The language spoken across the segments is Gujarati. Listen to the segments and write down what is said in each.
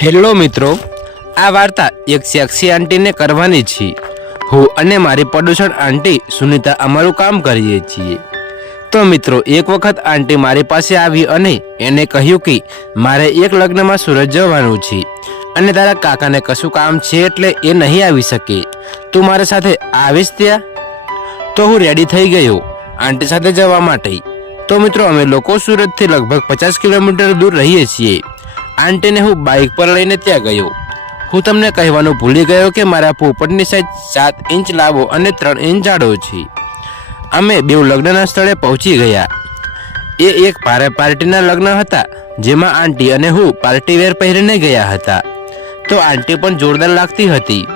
હેલો મિત્રો, આ વાર્તા એક સેક્સી આંટીને કરવાની છે. હું અને મારી પડોશણ આંટી સુનિતા અમારું કામ કરીએ છીએ. તો મિત્રો, એક વખત આંટી મારી પાસે આવી અને એને કહ્યું કે મારે એક લગ્નમાં સુરત જવાનું છે અને તારા કાકાને કશું કામ છે એટલે એ નહીં આવી શકે. તું મારી સાથે આવીશ ત્યાં? તો હું રેડી થઈ ગયો આંટી સાથે જવા માટે. તો મિત્રો, અમે લોકો સુરતથી લગભગ 50 કિલોમીટર દૂર રહીએ છીએ. આંટીને હું બાઇક પર લઈને ત્યાં ગયો. હું તમને કહેવાનું ભૂલી ગયો કે મારા પોપટની સાઈઝ 7 ઇંચ લાંબો અને 3 ઇંચ જાડો છે. અમે બેઉ લગ્નના સ્થળે પહોંચી ગયા. એ એક ભારે પાર્ટીના લગ્ન હતા જેમાં આંટી અને હું પાર્ટીવેર પહેરીને ગયા હતા. તો આંટી પણ જોરદાર લાગતી હતી.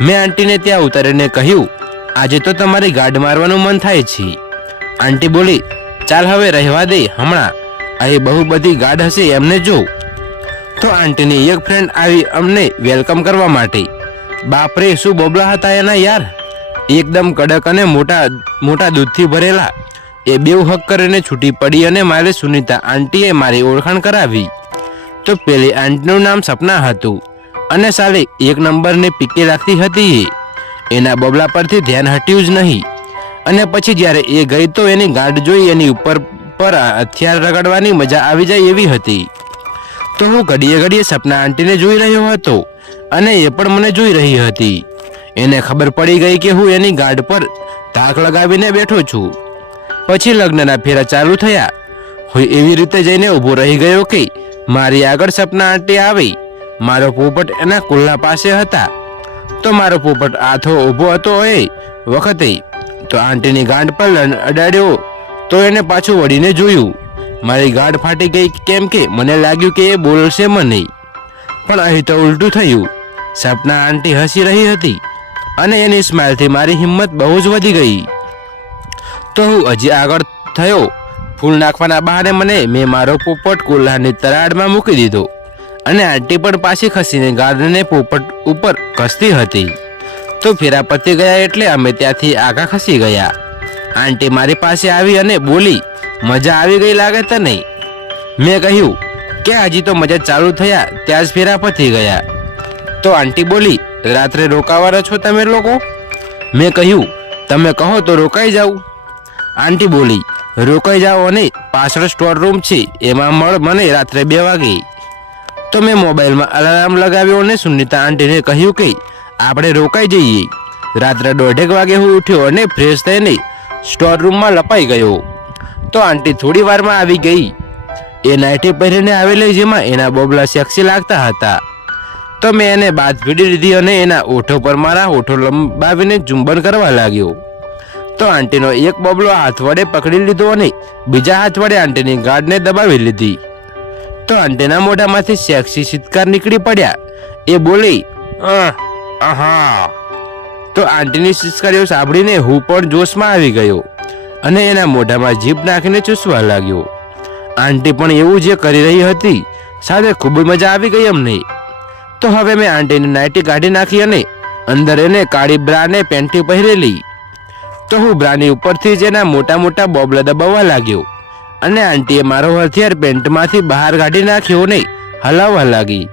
મેં આંટીને ત્યાં ઉતારીને કહ્યું, આજે તો તમારી ગાડ મારવાનું મન થાય છે. આંટી બોલી, ચાલ હવે રહેવા દે, હમણાં અહીં બહુ બધી ગાડ હશે એમને જો. તો આંટીની એક ફ્રેન્ડ આવી અમને વેલકમ કરવા માટે. બાપરે, શું બોબલા હતા એના યાર! એકદમ કડક અને મોટા દૂધથી ભરેલા. એ બેઉ હક કરીને છૂટી પડી અને મારે સુનિતા આંટીએ મારી ઓળખાણ કરાવી. તો પેલી આંટીનું નામ સપના હતું અને સાલે 1 નંબરની પીકી રાખતી હતી. એના બોબલા પરથી ધ્યાન હટ્યું જ નહીં. અને પછી જ્યારે એ ગઈ તો એની ગાંઠ જોઈ એની ઉપર હથિયાર રગડવાની મજા આવી જાય એવી હતી. તો હું ઘડીએ સપના આંટીને જોઈ રહ્યો હતો અને એ પણ મને જોઈ રહી હતી. એને ખબર પડી ગઈ કે હું એની ગાંઠ પર ધાક લગાવીને બેઠો છું. પછી લગ્નના ફેરા ચાલુ થયા. હું એવી રીતે જઈને ઊભો રહી ગયો કે મારી આગળ સપના આંટી આવી. મારો પોપટ એના કુલ્લા પાસે હતા. તો મારો પોપટ આથો ઊભો હતો એ વખતે તો આંટીની ગાંઠ પર અડાડ્યો તો એને પાછું વળીને જોયું. મારી ગાંઠ ફાટી ગઈ કેમ કે મને લાગ્યું કે એ બોલશે મને. પણ અહીં તો ઉલટું થયું. સપના આંટી હસી રહી હતી અને એની સ્માઇલથી મારી હિંમત બહુ જ વધી ગઈ. તો હું હજી આગળ થયો. ફૂલ નાખવાના બહાને મેં મારો પોપટ કુલ્લાની તરાડમાં મૂકી દીધો અને આંટી પણ પાછી ખસીને ગાંઠને પોપટ ઉપર ઘસતી હતી. તો ફેરા પતી ગયા એટલે અમે ત્યાંથી આગા ખસી ગયા. આંટી મારી પાસે આવી અને બોલી, મજા આવી ગઈ લાગે તને? મેં કહ્યું કે હજી તો મજા ચાલુ થયા ત્યાં જ ફેરા પતી ગયા. તો આંટી બોલી, રાત્રે રોકાવાના છો તમે લોકો? મેં કહ્યું, તમે કહો તો રોકાઈ જાઉં. આંટી બોલી, રોકાઈ જાઓ અને પાછળ સ્ટોર રૂમ છે એમાં મળ મને રાત્રે 2 વાગે. તો મેં મોબાઈલમાં અલાર્મ લગાવ્યો અને સુનિતા આંટીને કહ્યું કે આપણે રોકાઈ જઈએ. રાત્રે 1:30 વાગે હું ઉઠ્યો અને ફ્રેશ થઈને સ્ટોર રૂમમાં લપાઈ ગયો. તો આંટી થોડી વારમાં આવી ગઈ. એ નાઇટી પહેરીને આવેલી જેમાં એના બોબલા સેક્સી લાગતા હતા. તો મેં એને બાદ ભીડી લીધી અને એના ઓઠો પર મારા ઓઠો લંબાવીને ચુંબન કરવા લાગ્યો. તો આંટીનો એક બોબલો હાથ વડે પકડી લીધો અને બીજા હાથ વડે આંટીની ગાંઠને દબાવી લીધી. તો આંટીના મોઢામાંથી સેક્સી ચિત્કાર નીકળી પડ્યા. એ બોલી, આહા. તો આંટીની ચિત્કારીઓ સાંભળીને હું પણ જોશમાં આવી ગયો અને એના મોઢામાં જીભ નાખીને ચૂસવા લાગ્યો. આંટી પણ એવું જે કરી રહી હતી સાથે ખૂબ મજા આવી ગઈ અમને. તો હવે મેં આંટીની નાઇટી કાઢી નાખી અને અંદર એને કાળી બ્રા ને પેન્ટી પહેરેલી. તો હું બ્રાની ઉપરથી જ એના મોટા બોબલા દબાવવા લાગ્યો અને આંટીએ મારો હથિયાર પેન્ટમાંથી બહાર કાઢી નાખ્યો ને હલાવવા લાગી.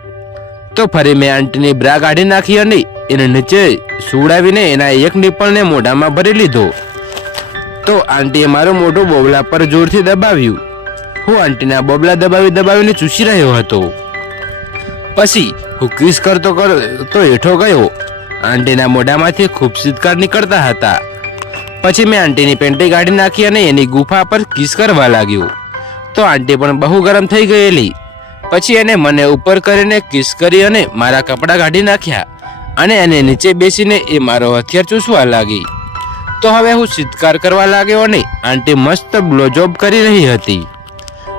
તો ફરી મેં આંટીની બ્રા કાઢી નાખી અને એને નીચે સુવડાવીને એના એક નિપ્પલને મોઢામાં ભરી લીધો. તો આંટીએ મારું મોઢું બોબલા પર જોરથી દબાવ્યું. હું આંટીના બોબલા દબાવીને ચૂસી રહ્યો હતો. પછી હું કિસ કરતો હેઠો ગયો. આંટીના મોઢામાંથી ખૂબ ચિત્કાર નીકળતા હતા. પછી મેં આંટીની પેન્ટી કાઢી નાખી અને એની ગુફા પર કિસ કરવા લાગ્યો. તો આંટી પણ બહુ ગરમ થઈ ગયેલી. પછી એને મને ઉપર કરીને કિસ કરી અને મારા કપડાં કાઢી નાખ્યા અને એને નીચે બેસીને એ મારો હથિયાર ચૂસવા લાગી. તો હવે હું ચિત્કાર કરવા લાગ્યો અને આંટી મસ્ત બ્લોજોબ કરી રહી હતી.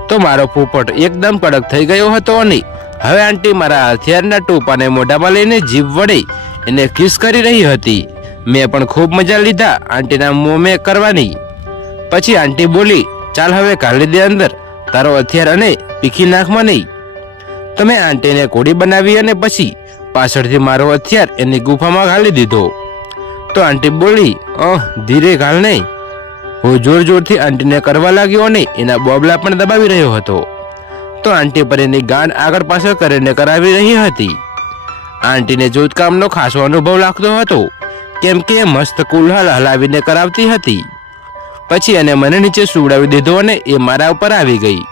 તો મારો પોપટ એકદમ કડક થઈ ગયો હતો અને હવે આંટી મારા હથિયારના ટોપાને મોઢામાં લઈને જીભ વડે એને કિસ કરી રહી હતી. મેં પણ ખૂબ મજા લીધા આંટીના મોમે કરવાની. પછી આંટી બોલી, ચાલ હવે કાઢી દે અંદર તારો હથિયાર અને પીખી નાખમાં નહીં. તો મેં આંટીને કોડી બનાવી અને પછી પાછળથી મારો હથિયાર એની ગુફામાં ઘાલી દીધો. તો આંટી બોલી, ધીરે ઘાલ નહીં. હું જોરથી આંટીને કરવા લાગ્યો અને એના બોબલા પણ દબાવી રહ્યો હતો. તો આંટી પરીની ગાંઠ આગળ પાછળ કરીને કરાવી રહી હતી. આંટીને જોતકામનો ખાસો અનુભવ લાગતો હતો, કેમ કે એ મસ્ત કુલ્હાલ હલાવીને કરાવતી હતી. પછી એને મને નીચે સુવડાવી દીધો અને એ મારા ઉપર આવી ગઈ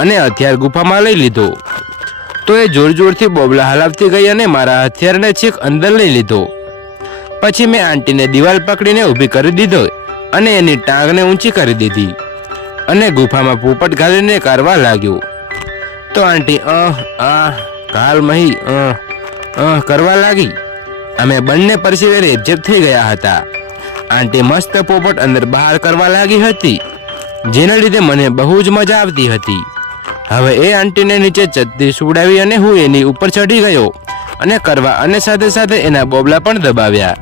અને હથિયાર ગુફામાં લઈ લીધો. તો એ જોર જોરથી બોબલા હલાવતી ગઈ અને મારા હથિયારને છેક અંદર લઈ લીધો. પછી મેં આંટીને દિવાલ પકડીને ઊભી કરી દીધો અને એની ટાંગને ઊંચી કરી દીધી અને ગુફામાં પોપટ ઘાલીને કરવા લાગ્યો. તો આંટી કાલ મહી કરવા લાગી. અમે બંને પરસીને રેબઝેબ થઈ ગયા હતા. આંટી મસ્ત પોપટ અંદર બહાર કરવા લાગી હતી, જેના લીધે મને બહુ જ મજા આવતી હતી. હવે એ આંટીને નીચે ચડતી સુવડાવી અને હું એની ઉપર ચડી ગયો અને કરવા અને સાથે સાથે એના બોબલા પણ દબાવ્યા.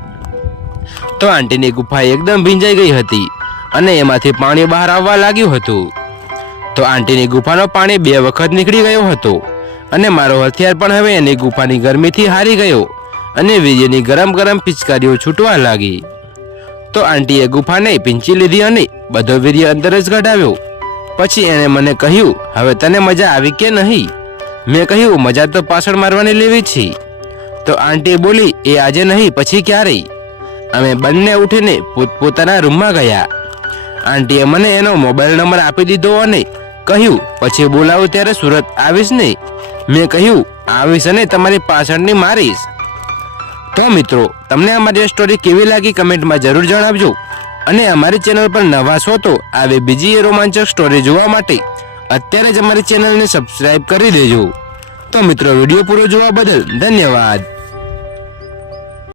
તો આંટીની ગુફા એકદમ ભીંજાઈ ગઈ હતી અને એમાંથી પાણી બહાર આવવા લાગ્યું હતું. તો આંટીની ગુફાનો પાણી 2 વખત નીકળી ગયો હતો અને મારો હથિયાર પણ હવે એની ગુફાની ગરમીથી હારી ગયો અને વીર્યની ગરમ ગરમ પિચકારીઓ છૂટવા લાગી. તો આંટીએ ગુફાને પીંચી લીધી અને બધો વીર્ય અંદર જ કઢાવ્યો. પછી એણે મને કહ્યું, હવે તને મજા આવી કે નહીં? મેં કહ્યું, મજા તો પાછળ મારવાની લેવી છે. તો આંટી બોલી, એ આજે નહીં, પછી ક્યારે? અમે બંને ઉઠીને પોતપોતાના રૂમમાં ગયા. આંટીએ મને એનો મોબાઈલ નંબર આપી દીધો અને કહ્યું, પછી બોલાવું ત્યારે સુરત આવીશ ને? મેં કહ્યું, આવીશ અને તમારી પાછળની મારીશ. તો મિત્રો, તમને અમારી સ્ટોરી કેવી લાગી કમેન્ટમાં જરૂર જણાવજો અને અમારી ચેનલ પર નવા છો તો આવી બીજી રોમાંચક સ્ટોરી જોવા માટે અત્યારે જ અમારી ચેનલને સબસ્ક્રાઇબ કરી દેજો. તો મિત્રો, વિડીયો પૂરો જોવા બદલ ધન્યવાદ.